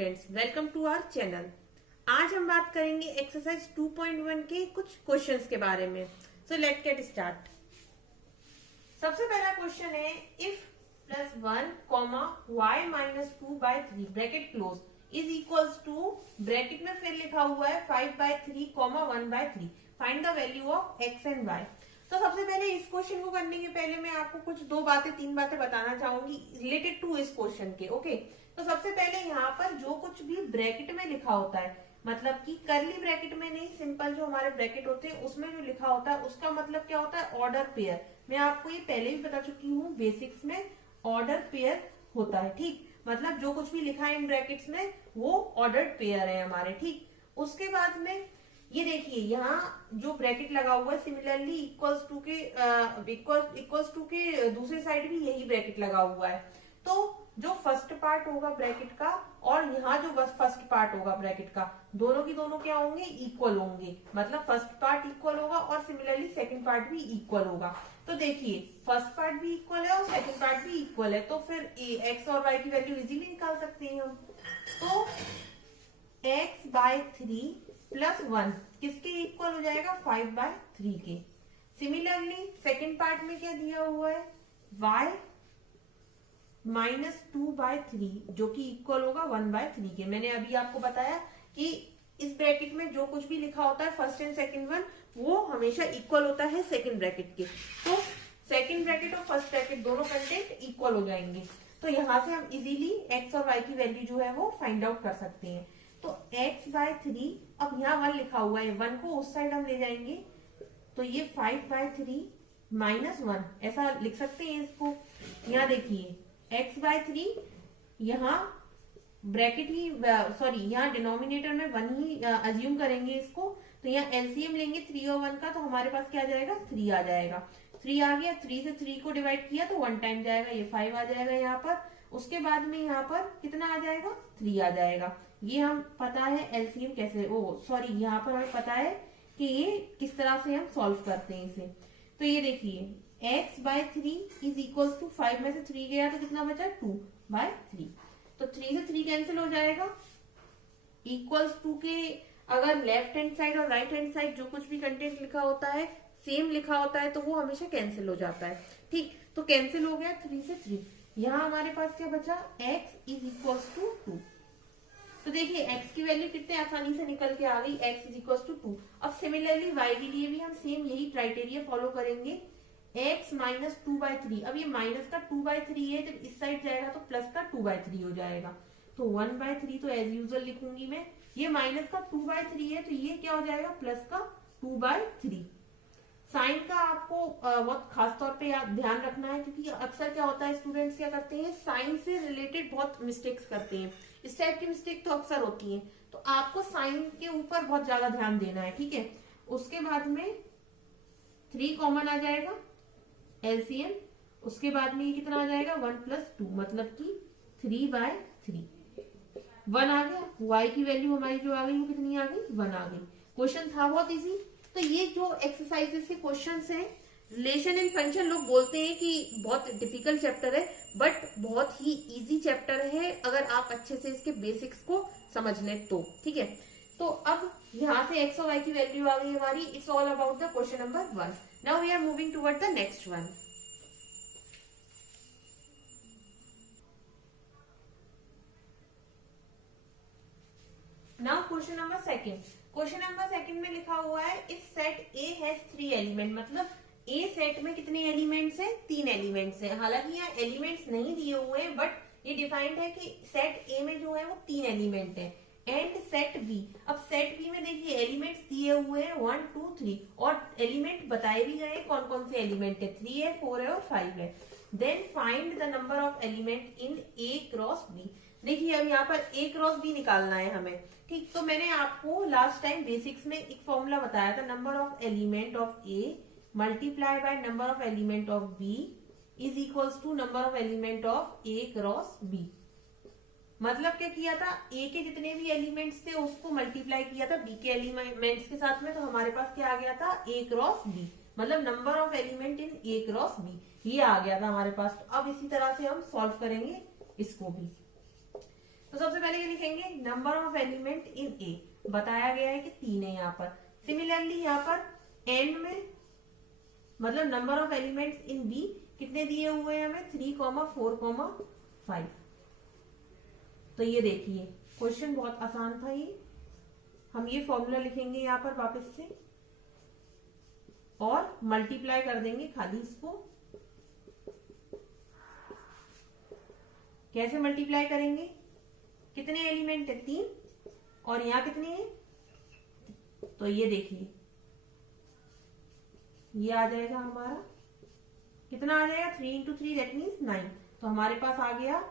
Students, welcome to our channel. आज हम बात करेंगे एक्सरसाइज 2.1 के कुछ क्वेश्चंस के बारे में। So let get start. सबसे पहला क्वेश्चन है if +1 comma y minus 2/3 bracket close is equals to bracket में फिर लिखा हुआ है 5/3 comma 1/3 find the value of x and y। तो सबसे पहले इस क्वेश्चन को करने के पहले मैं आपको कुछ तीन बातें बताना चाहूंगी रिलेटेड टू इस क्वेश्चन के। ओके, तो सबसे पहले यहाँ पर जो कुछ भी ब्रैकेट में लिखा होता है, मतलब कि करली ब्रैकेट में नहीं, सिंपल जो हमारे ब्रैकेट होते हैं उसमें जो लिखा होता है उसका मतलब क्या होता है, ऑर्डर पेयर। मैं आपको ये पहले भी बता चुकी हूँ, बेसिक्स में ऑर्डर पेयर होता है। ठीक, मतलब जो कुछ भी लिखा है इन ब्रैकेट्स में वो ऑर्डर्ड पेयर है हमारे। ठीक, उसके बाद में ये देखिए यहाँ जो ब्रैकेट लगा हुआ है सिमिलरली इक्वल्स टू के दूसरे साइड भी यही ब्रैकेट लगा हुआ है। तो जो फर्स्ट पार्ट होगा ब्रैकेट का और यहाँ जो फर्स्ट पार्ट होगा ब्रैकेट का, दोनों की दोनों क्या होंगे, इक्वल होंगे। मतलब फर्स्ट पार्ट इक्वल होगा और सिमिलरली सेकंड पार्ट भी इक्वल होगा। तो देखिए फर्स्ट पार्ट भी इक्वल है और सेकंड पार्ट भी इक्वल है, तो फिर एक्स और वाई की वैल्यू इजीली निकाल सकते हैं हम। तो x/3 + 1 किसके इक्वल हो जाएगा, 5/3 के। सिमिलरली सेकंड पार्ट में क्या दिया हुआ है, y माइनस 2/3 जो कि इक्वल होगा 1/3 के। मैंने अभी आपको बताया कि इस ब्रैकेट में जो कुछ भी लिखा होता है फर्स्ट एंड सेकंड वन वो हमेशा इक्वल होता है सेकंड ब्रैकेट के। तो सेकंड ब्रैकेट और फर्स्ट ब्रैकेट दोनों कंटेंट इक्वल हो जाएंगे। तो यहां से हम इजीली x और y की वैल्यू जो है वो फाइंड आउट कर सकते हैं। तो x/3, अब यहाँ 1 लिखा हुआ है, 1 को उस साइड हम ले जाएंगे तो ये 5/3 - 1 ऐसा लिख सकते हैं इसको। यहाँ देखिए x/3, यहाँ ब्रैकेट ही यहाँ डिनोमिनेटर में 1 ही अज्यूम करेंगे इसको। तो यहाँ एलसीएम लेंगे 3 और 1 का, तो हमारे पास क्या आ जाएगा, 3 आ जाएगा। 3 आ गया, 3 से 3 को डिवाइड किया तो 1 टाइम जाएगा, ये 5 आ जाएगा यहाँ पर। उसके बाद में यहाँ पर कितना आ जाएगा, 3 आ जाएगा। ये हम पता है एलसीएम कैसे, यहाँ पर हमें पता है कि ये किस तरह से हम सॉल्व करते हैं इसे। तो ये देखिए x/3 इज इक्वल टू 5 में से 3 गया तो कितना बचा, 2/3। तो 3 से 3 कैंसिल हो जाएगा। इक्वल्स टू के अगर लेफ्ट हैंड साइड और राइट हैंड साइड जो कुछ भी कंटेंट लिखा होता है सेम लिखा होता है तो वो हमेशा कैंसिल हो जाता है। ठीक, तो कैंसिल हो गया 3 से 3। यहाँ हमारे पास क्या बचा, x इज इक्वल टू 2। तो देखिए x की वैल्यू कितने आसानी से निकल के आ गई, x इज इक्वल टू 2। अब सिमिलरली y के लिए भी हम सेम यही क्राइटेरिया फॉलो करेंगे, x माइनस 2/3। अब ये माइनस का 2/3 है, जब इस साइड जाएगा तो प्लस का 2/3 हो जाएगा। तो 1/3 तो एज यूजुअल लिखूंगी मैं, ये माइनस का 2/3 है तो ये क्या हो जाएगा, प्लस का 2/3। साइन का आपको बहुत खास तौर पे ध्यान रखना है, क्योंकि अक्सर क्या होता है स्टूडेंट्स क्या करते हैं, साइन से रिलेटेड बहुत मिस्टेक्स करते हैं। इस टाइप की मिस्टेक तो अक्सर होती है, तो आपको साइन के ऊपर बहुत ज्यादा ध्यान देना है। ठीक है, उसके बाद में 3 कॉमन आ जाएगा एलसीएम, उसके बाद में ये कितना आ जाएगा, 1 + 2 मतलब कि 3/3। 1 आ गया, y की वैल्यू हमारी जो आ गई वो कितनी आ गई, 1 आ गई। क्वेश्चन था बहुत इजी। तो ये जो एक्सरसाइजेस के क्वेश्चंस हैं, रिलेशन इन फंक्शन लोग बोलते हैं कि बहुत डिफिकल्ट चैप्टर है, बट बहुत ही इजी चैप्टर है अगर आप अच्छे से इसके बेसिक्स को समझ लें तो। ठीक है, तो अब यहाँ से x और y की वैल्यू आ गई हमारी। It's all about the question number 1। Now we are moving toward the next one. Now question number second. Question number second में लिखा हुआ है if set A has 3 element, मतलब ए सेट में कितने एलिमेंट्स हैं, 3 एलिमेंट्स हैं। हालांकि यहाँ एलिमेंट्स नहीं दिए हुए हैं, बट ये डिफाइंड है कि सेट ए में जो है वो 3 एलिमेंट है। एंड सेट बी, अब सेट बी में देखिए एलिमेंट्स दिए हुए हैं 1 2 3 और एलिमेंट बताए भी गए कौन कौन से एलिमेंट है, 3 है, 4 है और 5 है। Then find the number of element in A cross B. देखिए अब यहाँ पर ए क्रॉस बी निकालना है हमें। ठीक, तो मैंने आपको लास्ट टाइम बेसिक्स में एक फॉर्मूला बताया था, number of element of A multiply by number of element of B is equals to number of element of A cross B. मतलब क्या किया था, ए के जितने भी एलिमेंट्स थे उसको मल्टीप्लाई किया था बी के एलिमेंट्स के साथ में, तो हमारे पास क्या आ गया था, ए क्रॉस बी, मतलब number of element in A cross B, ये आ गया था हमारे पास। अब इसी तरह से हम सॉल्व करेंगे इसको भी। तो सबसे पहले ये लिखेंगे नंबर ऑफ एलिमेंट इन ए, बताया गया है कि 3 है यहाँ पर। सिमिलरली यहाँ पर एंड में मतलब number of elements in B कितने दिए हुए हैं हमें 3, 4, 5। तो ये देखिए क्वेश्चन बहुत आसान था ये। हम ये फॉर्मूला लिखेंगे यहाँ पर वापस से और मल्टीप्लाई कर देंगे खाली इसको। कैसे मल्टीप्लाई करेंगे, कितने एलिमेंट है 3 और यहाँ कितने हैं, तो ये देखिए ये आ जाएगा हमारा कितना आ जाएगा 3 इंटू 3 दैट मीन्स 9। तो हमारे पास आ गया,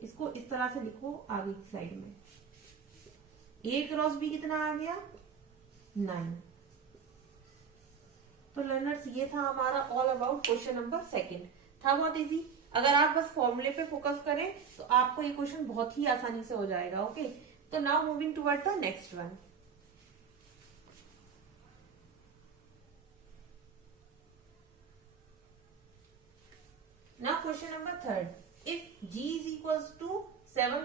इसको इस तरह से लिखो आगे की साइड में, ए क्रॉस बी कितना आ गया 9। तो लर्नर्स ये था हमारा ऑल अबाउट क्वेश्चन नंबर 2। था बहुत इजी। अगर आप बस फॉर्मूले पे फोकस करें तो आपको ये क्वेश्चन बहुत ही आसानी से हो जाएगा। ओके, तो now moving toward the next one. Now question number 3, if g is equals to 7,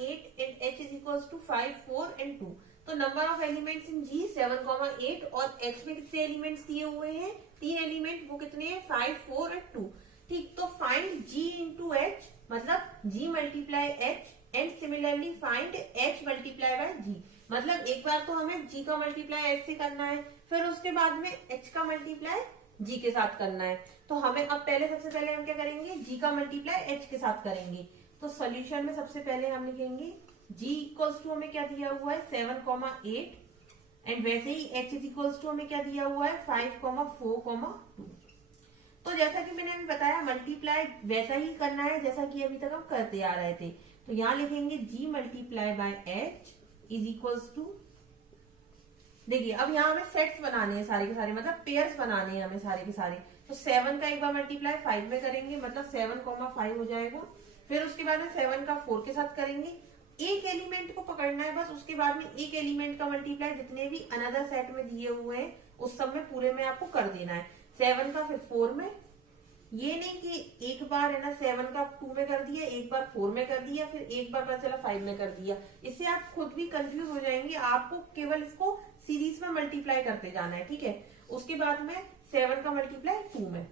8 and h is equals to 5, 4 and 2। तो नंबर ऑफ एलिमेंट्स इन जी 7, 8 और h में कितने एलिमेंट्स दिए हुए हैं 3 एलिमेंट, वो कितने हैं 5, 4 और 2। ठीक, तो फाइंड g इंटू एच मतलब g multiply h and similarly find h multiply by g। मतलब एक बार तो हमें g का मल्टीप्लाई h से करना है, फिर उसके बाद में h का मल्टीप्लाई g के साथ करना है। तो हमें अब पहले सबसे पहले हम क्या करेंगे g का मल्टीप्लाई h के साथ करेंगे। तो सॉल्यूशन में सबसे पहले हम लिखेंगे g इक्वल्स टू हमें क्या दिया हुआ है 7, 8 एंड वैसे ही h इज इक्वल्स टू हमें क्या दिया हुआ है 5, 4, 2। तो जैसा कि मैंने अभी बताया मल्टीप्लाई वैसा ही करना है जैसा कि अभी तक हम करते आ रहे थे। तो यहाँ लिखेंगे g multiply by h is equals to, देखिए अब यहाँ हमें सेट्स बनाने हैं सारे के सारे, मतलब पेयर्स बनाने हैं हमें सारे के सारे। तो 7 का एक बार मल्टीप्लाई 5 में करेंगे मतलब 7, 5 हो जाएगा। फिर उसके बाद में 7 का 4 के साथ करेंगे, एक एलिमेंट को पकड़ना है बस, उसके बाद में एक एलिमेंट का मल्टीप्लाई जितने भी अनदर सेट में दिए हुए हैं उस सब में पूरे में आपको कर देना है। 7 का फिर 4 में, ये नहीं कि एक बार है ना 7 का 2 में कर दिया, एक बार 4 में कर दिया, फिर एक बार पता चला 5 में कर दिया। इससे आप खुद भी कंफ्यूज हो जाएंगे। आपको केवल इसको सीरीज में मल्टीप्लाई करते जाना है, ठीक है। उसके बाद में 7 का मल्टीप्लाई 2 में,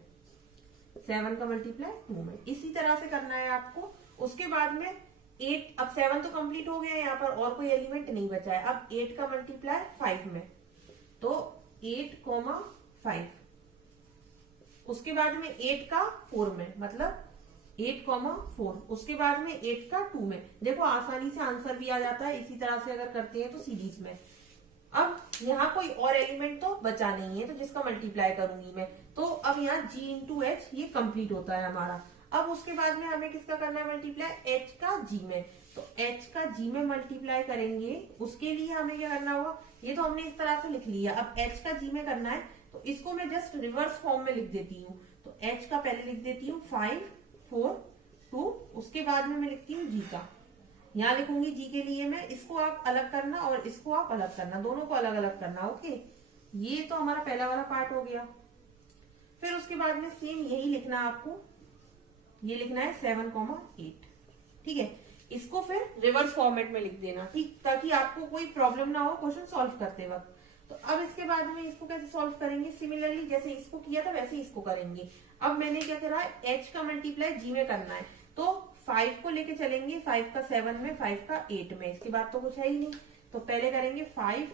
7 का मल्टीप्लाई 2 में, इसी तरह से करना है आपको। उसके बाद में 8, अब 7 तो कंप्लीट हो गया, यहाँ पर और कोई एलिमेंट नहीं बचा है। अब 8 का मल्टीप्लाई 5 में, तो 8, 5। उसके बाद में 8 का 4 में मतलब 8, 4। उसके बाद में 8 का 2 में। देखो आसानी से आंसर भी आ जाता है इसी तरह से अगर करते हैं तो सीरीज में। अब यहाँ कोई और एलिमेंट तो बचा नहीं है तो जिसका मल्टीप्लाई करूंगी मैं। तो अब यहाँ g इंटू एच ये कंप्लीट होता है हमारा। अब उसके बाद में हमें किसका करना है मल्टीप्लाई h का g में। तो h का g में मल्टीप्लाई करेंगे, उसके लिए हमें क्या करना होगा, ये तो हमने इस तरह से लिख लिया। अब h का g में करना है तो इसको मैं जस्ट रिवर्स फॉर्म में लिख देती हूँ। तो h का पहले लिख देती हूँ 5, 4, 2। उसके बाद में मैं लिखती हूँ g का, यहाँ लिखूंगी g के लिए मैं, इसको आप अलग करना और इसको आप अलग करना, दोनों को अलग अलग करना। ओके, ये तो हमारा पहला वाला पार्ट हो गया। फिर उसके बाद में सेम यही लिखना है आपको, ये लिखना है 7, 8, ठीक है। इसको फिर रिवर्स फॉर्मेट में लिख देना, ठीक, ताकि आपको कोई प्रॉब्लम ना हो क्वेश्चन सॉल्व करते वक्त। तो अब इसके बाद में इसको कैसे सॉल्व करेंगे, सिमिलरली जैसे इसको किया था वैसे इसको करेंगे। अब मैंने क्या करा है h का मल्टीप्लाई g में करना है, तो 5 को लेके चलेंगे, 5 का 7 में, 5 का 8 में, इसके बाद तो कुछ है ही नहीं। तो पहले करेंगे 5,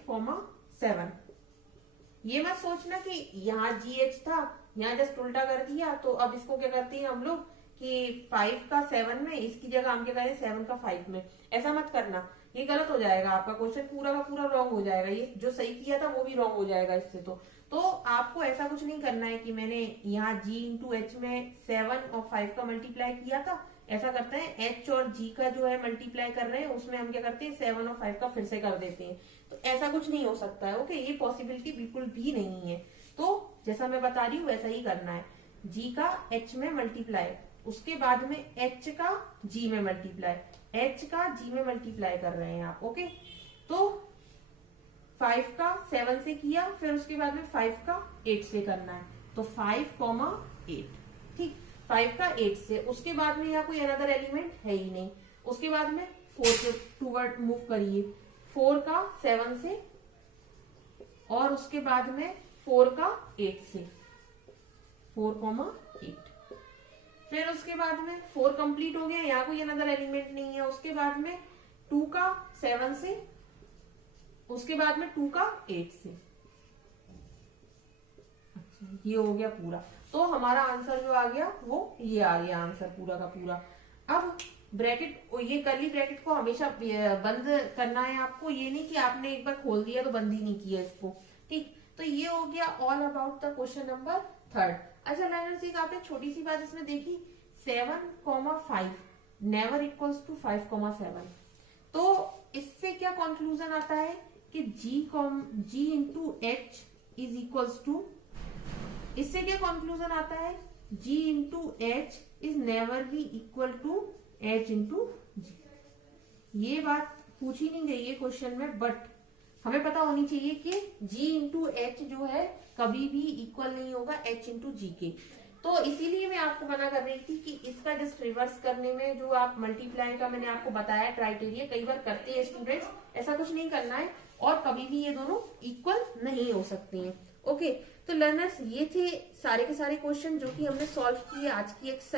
7। ये मत सोचना कि यहाँ GH था, यहाँ जस्ट उल्टा कर दिया। तो अब इसको क्या करते हैं हम लोग कि 5 का 7 में, इसकी जगह हम क्या करें 7 का 5 में, ऐसा मत करना, ये गलत हो जाएगा। आपका क्वेश्चन पूरा का पूरा रॉन्ग हो जाएगा। ये जो सही किया था वो भी रॉन्ग हो जाएगा इससे। तो आपको ऐसा कुछ नहीं करना है कि मैंने यहाँ g इंटू एच में 7 और 5 का मल्टीप्लाई किया था, ऐसा करते हैं h और g का जो है मल्टीप्लाई कर रहे हैं उसमें हम क्या करते हैं 7 और 5 का फिर से कर देते हैं। तो ऐसा कुछ नहीं हो सकता है। ओके, ये पॉसिबिलिटी बिल्कुल भी नहीं है। तो जैसा मैं बता रही हूँ वैसा ही करना है, g का h में मल्टीप्लाई, उसके बाद में h का g में मल्टीप्लाई, h का g में मल्टीप्लाई कर रहे हैं आप। ओके, तो 5 का 7 से किया, फिर उसके बाद में 5 का 8 से करना है। तो 5, 8, ठीक, 5 का 8 से। उसके बाद में यहाँ कोई अनदर एलिमेंट है ही नहीं। उसके बाद में 4 टूवर्ड मूव करिए, 4 का 7 से और उसके बाद में 4 का 8 से, 4,8। फिर उसके बाद में 4 कंप्लीट हो गया, यहाँ कोई अनदर एलिमेंट नहीं है। उसके बाद में 2 का 7 से, उसके बाद में 2 का 8 से। अच्छा, ये हो गया पूरा। तो हमारा आंसर जो आ गया वो ये आ गया आंसर पूरा का पूरा। अब ब्रैकेट, ये कर्ली ब्रैकेट को हमेशा बंद करना है आपको, ये नहीं कि आपने एक बार खोल दिया तो बंद ही नहीं किया इसको, ठीक। तो ये हो गया all about the question number 3। अच्छा लर्नर्स, एक आपने छोटी सी बात इसमें देखी, 7,5 नेवर इक्वल्स टू 5,7। तो इससे क्या कंक्लूजन आता है कि G into H is equals to, इससे क्या कंक्लूजन आता है, G into H is never be equal to H into G. ये बात पूछी नहीं गई है क्वेश्चन में, बट हमें पता होनी चाहिए कि G इंटू एच जो है कभी भी इक्वल नहीं होगा H इंटू जी के। तो इसीलिए मैं आपको मना कर रही थी कि इसका जस्ट रिवर्स करने में जो आप मल्टीप्लाई का मैंने आपको बताया क्राइटेरिया, कई बार करते हैं स्टूडेंट्स, ऐसा कुछ नहीं करना है और कभी भी ये दोनों इक्वल नहीं हो सकते हैं। ओके, तो लर्नर्स ये थे सारे के सारे क्वेश्चन जो कि हमने सॉल्व किए आज की एक्सरसाइज